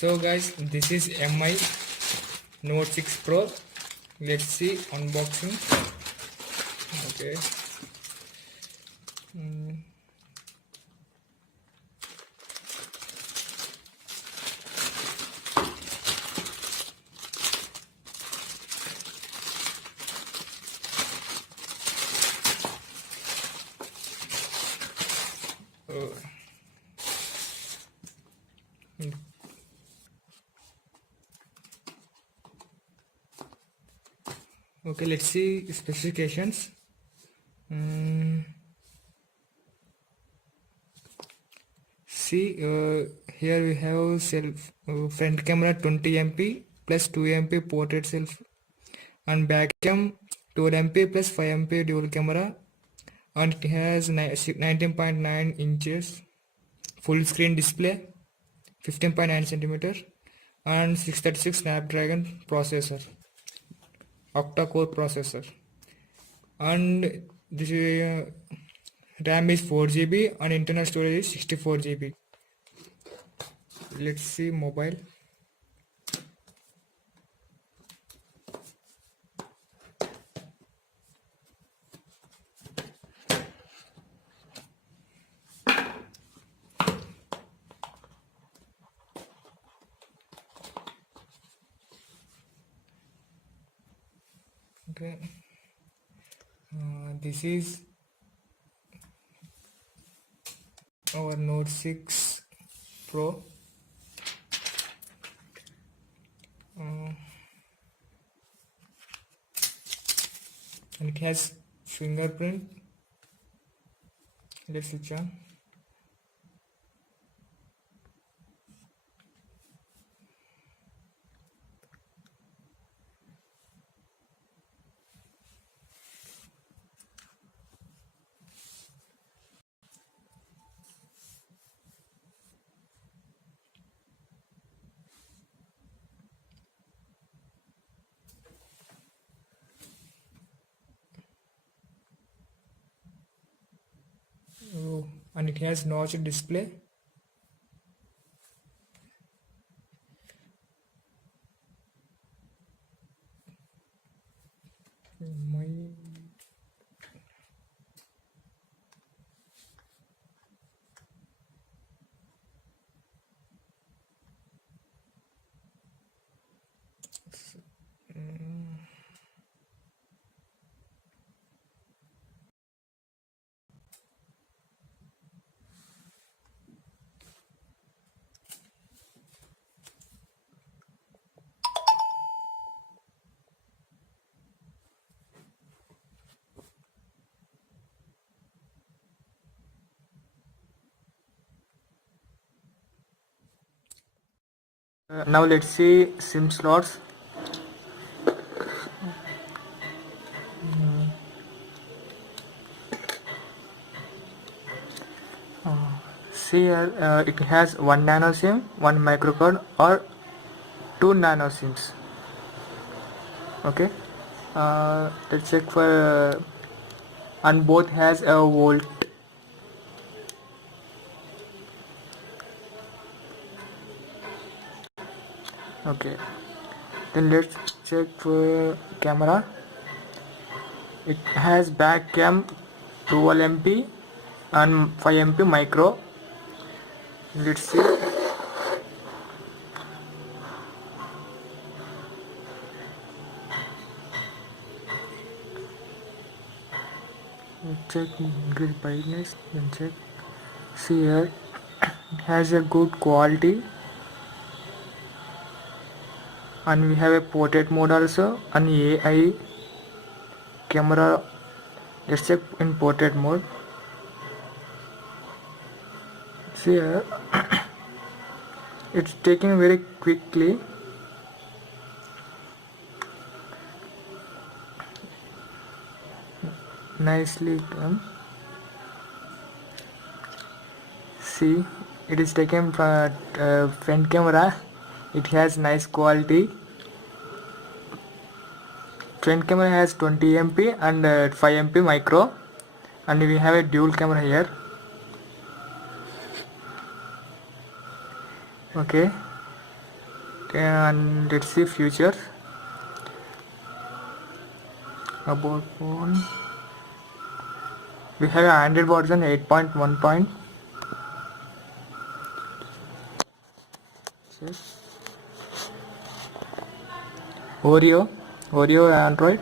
So guys, this is mi Note 6 Pro. Let's see unboxing. Okay. Oh. Okay, let's see specifications. See, here we have self front camera 20 MP plus 2 MP portrait self, and back cam 2 MP plus 5 MP dual camera, and it has 19.9 inches full screen display, 15.9 centimeter, and 636 Snapdragon processor, octa-core processor, and this RAM is 4 GB and internal storage is 64 GB. Let's see mobile. Okay, this is our Note 6 Pro. And it has fingerprint. Let's switch on. Oh, and it has notch display. My now let's see SIM slots. See here, it has 1 nano SIM, 1 micro card, or 2 nano SIMs. Okay, let's check for and both has a volt. Okay, then let's check for camera. It has back cam 12 MP and 5 MP micro. Let's see. Check increase brightness, then check. See here, it has a good quality, and we have a portrait mode also, and AI camera. Let's check in portrait mode. See here, it's taking very quickly. Nicely done. See, it is taken from front camera. It has nice quality. Front camera has 20 MP and 5 MP micro, and we have a dual camera here. Okay, Okay, and let's see future about phone. We have Android version 8.1. Oreo Android,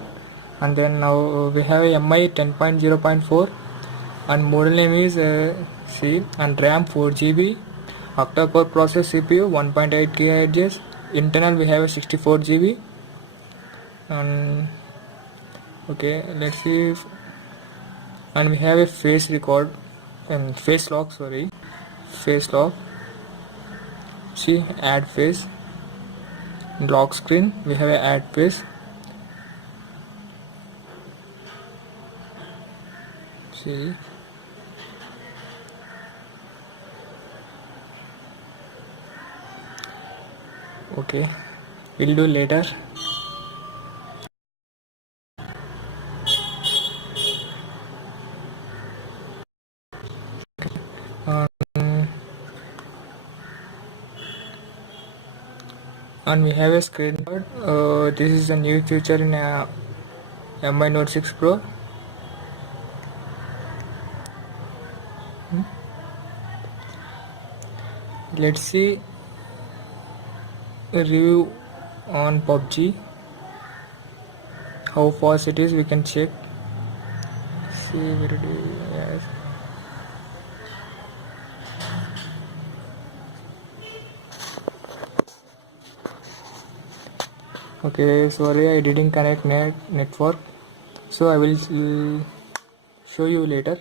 and then now we have MI 10.0.4, and model name is C, and RAM 4 GB, octa-core process CPU 1.8 GHz, internal we have a 64 GB, and okay, let's see and we have a face record and face lock, face lock. See, add face, lock screen, we have a add face. See, okay, we'll do later. And we have a screen guard. This is a new feature in MI Note 6 Pro. Let's see a review on PUBG. How fast it is, we can check. See, where it is. Yes. Okay, sorry, I didn't connect network, so I will show you later.